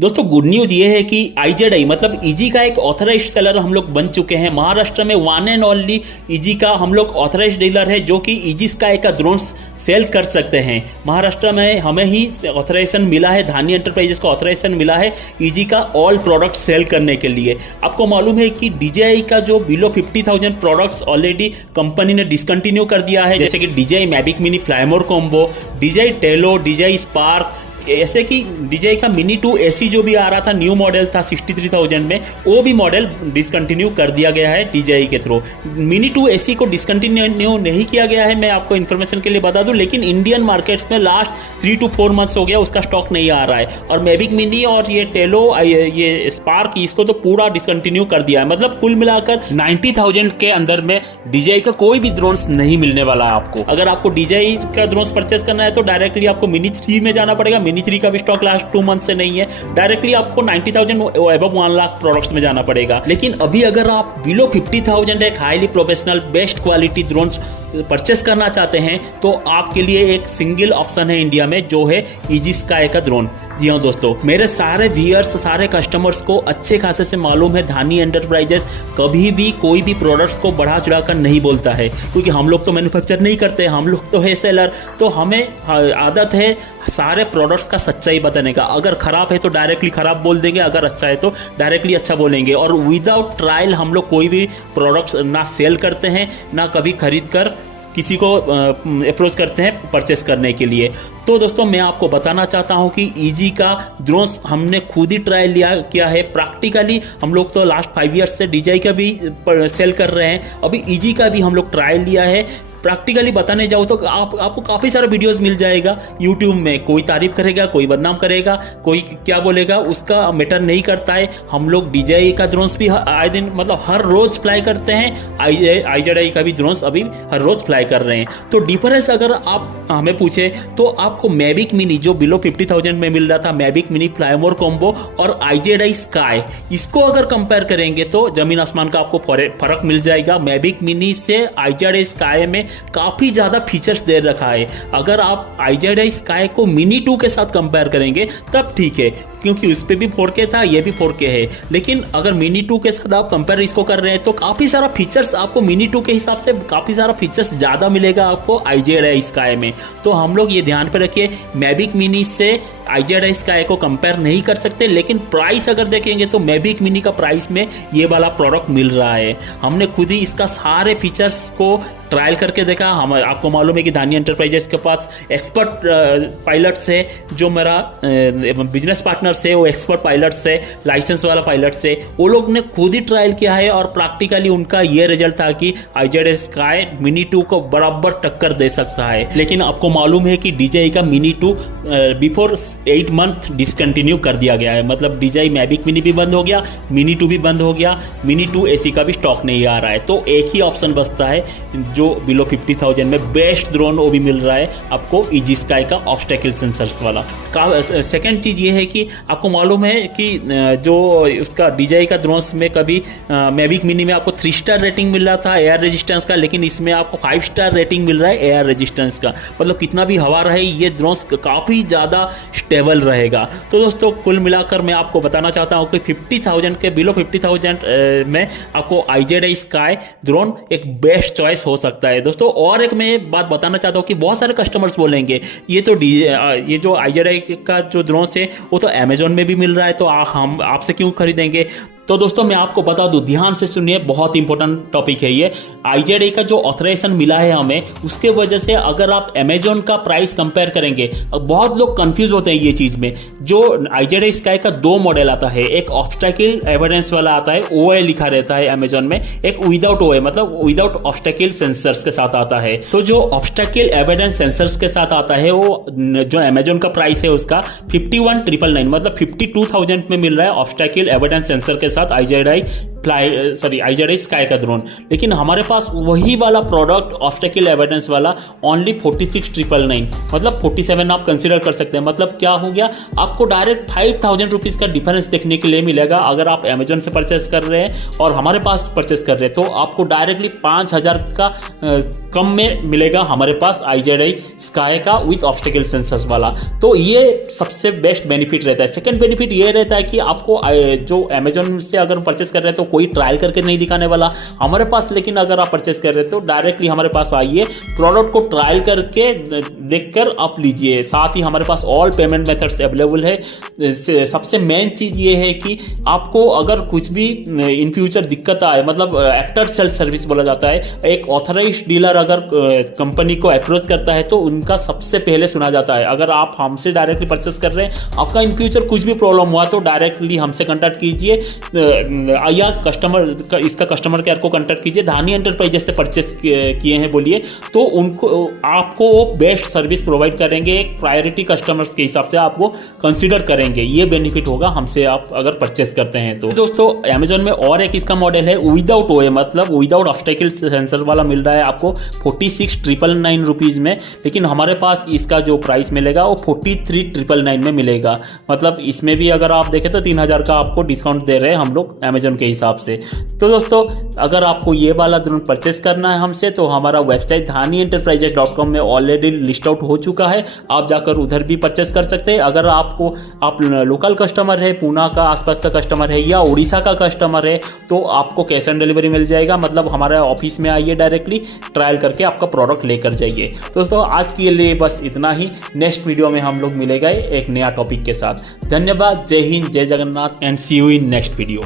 दोस्तों good news ये है कि IZI मतलब ईजी का एक ऑथराइज्ड सेलर हम लोग बन चुके हैं। महाराष्ट्र में वन एंड ओनली ईजी का हम लोग ऑथराइज्ड डीलर है जो कि ईजी स्काई का ड्रोन सेल कर सकते हैं। महाराष्ट्र में हमें ही ऑथराइजेशन मिला है, धानी एंटरप्राइजेस का ऑथराइजेशन मिला है ईजी का ऑल प्रोडक्ट सेल करने के लिए। आपको मालूम है कि DJI का जो बिलो 50,000 प्रोडक्ट्स ऑलरेडी कंपनी ने डिसकंटिन्यू कर दिया है, जैसे कि DJI Mavic mini fly more combo, DJI Tello, DJI Spark, ऐसे कि DJI का मिनी 2 AC जो भी आ रहा था, न्यू मॉडल था 63,000 में, वो भी मॉडल डिसकंटिन्यू कर दिया गया है DJI के थ्रू। मिनी 2 AC को डिसकंटिन्यू नहीं किया गया है, मैं आपको इन्फॉर्मेशन के लिए बता दूं, लेकिन इंडियन मार्केट्स में लास्ट 3 to 4 मंथ्स हो गया उसका स्टॉक नहीं आ रहा है। और मैविक मिनी और ये टेलो, ये स्पार्क, इसको तो पूरा डिसकंटिन्यू कर दिया है। मतलब कुल मिलाकर 90,000 के अंदर में DJI का कोई भी ड्रोन नहीं मिलने वाला है आपको। अगर आपको DJI का ड्रोन परचेस करना है तो डायरेक्टली आपको मिनी 3 में जाना पड़ेगा। मिनी 3 का भी स्टॉक लास्ट 2 मंथ से नहीं है, डायरेक्टली आपको 90,000 अबव 1 लाख प्रोडक्ट्स में जाना पड़ेगा। लेकिन अभी अगर आप बिलो 50,000 एक highly professional best quality drone purchase करना चाहते हैं तो आपके लिए एक सिंगल ऑप्शन है इंडिया में, जो है ईजी स्काई का ड्रोन। जी हाँ दोस्तों, मेरे सारे व्यूअर्स, सारे कस्टमर्स को अच्छे खासे से मालूम है धानी एंटरप्राइजेस कभी भी कोई भी प्रोडक्ट्स को बढ़ा चढ़ा कर नहीं बोलता है, क्योंकि हम लोग तो मैन्युफैक्चर नहीं करते, हम लोग तो है सेलर। तो हमें आदत है सारे प्रोडक्ट्स का सच्चाई बताने का। अगर खराब है तो डायरेक्टली खराब बोल देंगे, अगर अच्छा है तो डायरेक्टली अच्छा बोलेंगे। और विदाउट ट्रायल हम लोग कोई भी प्रोडक्ट्स ना सेल करते हैं, ना कभी खरीद कर किसी को अप्रोच करते हैं परचेस करने के लिए। तो दोस्तों मैं आपको बताना चाहता हूं कि ईजी का ड्रोन्स हमने खुद ही ट्रायल किया है प्रैक्टिकली। हम लोग तो लास्ट 5 ईयर्स से DJI का भी सेल कर रहे हैं, अभी ईजी का भी हम लोग ट्रायल लिया है। प्रैक्टिकली बताने जाओ तो आपको काफ़ी सारा वीडियोस मिल जाएगा यूट्यूब में। कोई तारीफ करेगा, कोई बदनाम करेगा, कोई क्या बोलेगा, उसका मैटर नहीं करता है। हम लोग DJI का ड्रोन्स भी आए दिन मतलब हर रोज फ्लाई करते हैं, IZI का भी ड्रोन्स अभी हर रोज फ्लाई कर रहे हैं। तो डिफरेंस अगर आप हमें पूछे तो आपको मैविक मिनी जो बिलो 50,000 में मिल रहा था, मैविक मिनी फ्लाईमोर कॉम्बो और IZI स्काई, इसको अगर कंपेयर करेंगे तो जमीन आसमान का आपको फर्क मिल जाएगा। मैविक मिनी से IZI स्काई में काफी ज्यादा फीचर्स दे रखा है। अगर आप IZI स्काई को मिनी 2 के साथ कंपेयर करेंगे तब ठीक है, क्योंकि उस पर भी 4K था, ये भी 4K है। लेकिन अगर मिनी 2 के साथ आप कंपेयर इसको कर रहे हैं तो काफी सारा फीचर्स आपको मिनी 2 के हिसाब से काफी सारा फीचर्स ज्यादा मिलेगा आपको IZI स्काई में। तो हम लोग ये ध्यान पे रखिए, मैविक मिनी से IZI स्काई को कंपेयर नहीं कर सकते। लेकिन प्राइस अगर देखेंगे तो मैविक मिनी का प्राइस में ये वाला प्रोडक्ट मिल रहा है। हमने खुद ही इसका सारे फीचर्स को ट्रायल करके देखा। हम आपको मालूम है कि धानी एंटरप्राइजेस के पास एक्सपर्ट पायलट्स है, जो मेरा बिजनेस पार्टनर से वो एक्सपर्ट पायलट्स है, लाइसेंस वाला पायलट्स है। वो लोग ने खुद ही ट्रायल किया है और प्रैक्टिकली उनका ये रिजल्ट था कि IZI स्काई मिनी 2 को बराबर टक्कर दे सकता है। लेकिन आपको मालूम है कि DJI का मिनी 2 बिफोर 8 मंथ डिसकंटिन्यू कर दिया गया है। मतलब DJI मैविक मिनी भी बंद हो गया, मिनी 2 भी बंद हो गया, मिनी 2 AC का भी स्टॉक नहीं आ रहा है। तो एक ही ऑप्शन बचता है जो बिलो 50,000 में बेस्ट ड्रोन वो भी मिल रहा है आपको, ईजी स्काई का ऑब्स्टेकल सेंसर्स वाला। सेकंड चीज ये है कि आपको मालूम है कि जो उसका DJI का ड्रोन्स में कभी मैविक मिनी में आपको 3 स्टार रेटिंग मिल रहा था एयर रेजिस्टेंस का, लेकिन इसमें आपको 5 स्टार रेटिंग मिल रहा है एयर रेजिस्टेंस का। मतलब कितना भी हवा रहे ये ड्रोन्स काफी ज्यादा स्टेबल रहेगा। तो दोस्तों कुल मिलाकर मैं आपको बताना चाहता हूं कि 50,000 के बिलो 50,000 में आपको IZI स्काई ड्रोन एक बेस्ट चॉइस हो सकता है दोस्तों। और एक मैं बात बताना चाहता हूं कि बहुत सारे कस्टमर्स बोलेंगे ये जो IZI का जो ड्रोन है वो तो अमेजोन में भी मिल रहा है, तो हम आपसे क्यों खरीदेंगे। तो दोस्तों मैं आपको बता दूं, ध्यान से सुनिए, बहुत इंपॉर्टेंट टॉपिक है ये। IZI का जो ऑथराइजेशन मिला है हमें, उसके वजह से अगर आप अमेजोन का प्राइस कंपेयर करेंगे, बहुत लोग कंफ्यूज होते हैं ये चीज में। जो IZI स्काई का 2 मॉडल आता है, एक ऑब्स्टेकल एविडेंस वाला आता है, OA लिखा रहता है अमेजोन में, एक विदाउट OA मतलब विदाउट ऑब्स्टेकल सेंसर्स के साथ आता है। तो जो ऑब्स्टेकल एविडेंस सेंसर्स के साथ आता है वो जो अमेजोन का प्राइस है उसका 51,999 मतलब 52,000 में मिल रहा है ऑब्स्टेकल एविडेंस सेंसर के साथ IZI IZEDAI स्काई का ड्रोन, लेकिन हमारे पास वही वाला प्रोडक्ट ऑब्स्टेकल एविडेंस वाला ओनली 46,999, मतलब 47 आप कंसिडर कर सकते हैं। मतलब क्या हो गया, आपको डायरेक्ट 5,000 रुपीज़ का डिफरेंस देखने के लिए मिलेगा। अगर आप अमेजोन से परचेस कर रहे हैं और हमारे पास परचेस कर रहे हैं तो आपको डायरेक्टली 5,000 का कम में मिलेगा हमारे पास IZEDAI स्काई का विथ ऑब्स्टेकल सेंसर्स वाला। तो ये सबसे बेस्ट बेनिफिट रहता है। सेकंड बेनिफिट ये रहता है कि आपको जो अमेजोन से अगर परचेस कर रहे हैं तो कोई ट्रायल करके नहीं दिखाने वाला हमारे पास, लेकिन अगर आप परचेस कर रहे हैं तो डायरेक्टली हमारे पास आइए, प्रोडक्ट को ट्रायल करके देखकर आप लीजिए। साथ ही हमारे पास ऑल पेमेंट मेथड्स अवेलेबल है। सबसे मेन चीज़ ये है कि आपको अगर कुछ भी इन फ्यूचर दिक्कत आए, मतलब आफ्टर सेल्स सर्विस बोला जाता है, एक ऑथराइज्ड डीलर अगर कंपनी को अप्रोच करता है तो उनका सबसे पहले सुना जाता है। अगर आप हमसे डायरेक्टली परचेस कर रहे हैं, आपका इन फ्यूचर कुछ भी प्रॉब्लम हुआ तो डायरेक्टली हमसे कांटेक्ट कीजिए या इसका कस्टमर केयर को कांटेक्ट कीजिए। धानी एंटरप्राइजेस से परचेस किए हैं बोलिए, तो उनको आपको वो बेस्ट सर्विस प्रोवाइड करेंगे। एक प्रायोरिटी कस्टमर्स के हिसाब से आपको कंसीडर करेंगे। ये बेनिफिट होगा हमसे आप अगर परचेस करते हैं तो। दोस्तों अमेजोन में और एक इसका मॉडल है विदाउट OA, मतलब विदाउट ऑब्स्टेकल सेंसर वाला मिल रहा है आपको 46,999 रुपीज़ में, लेकिन हमारे पास इसका जो प्राइस मिलेगा वो 43,999 में मिलेगा। मतलब इसमें भी अगर आप देखें तो 3,000 का आपको डिस्काउंट दे रहे हैं हम लोग अमेजोन के हिसाब से। तो दोस्तों अगर आपको ये वाला ड्रोन परचेस करना है हमसे तो हमारा वेबसाइट dhanienterprises.com में ऑलरेडी लिस्ट आउट हो चुका है, आप जाकर उधर भी परचेस कर सकते हैं। अगर आप लोकल कस्टमर है, पूना का आसपास का कस्टमर है या उड़ीसा का कस्टमर है तो आपको कैश ऑन डिलीवरी मिल जाएगा। मतलब हमारे ऑफिस में आइए, डायरेक्टली ट्रायल करके आपका प्रोडक्ट लेकर जाइए। दोस्तों आज के लिए बस इतना ही। नेक्स्ट वीडियो में हम लोग मिलेंगे एक नया टॉपिक के साथ। धन्यवाद, जय हिंद, जय Jagannath and see you in next video.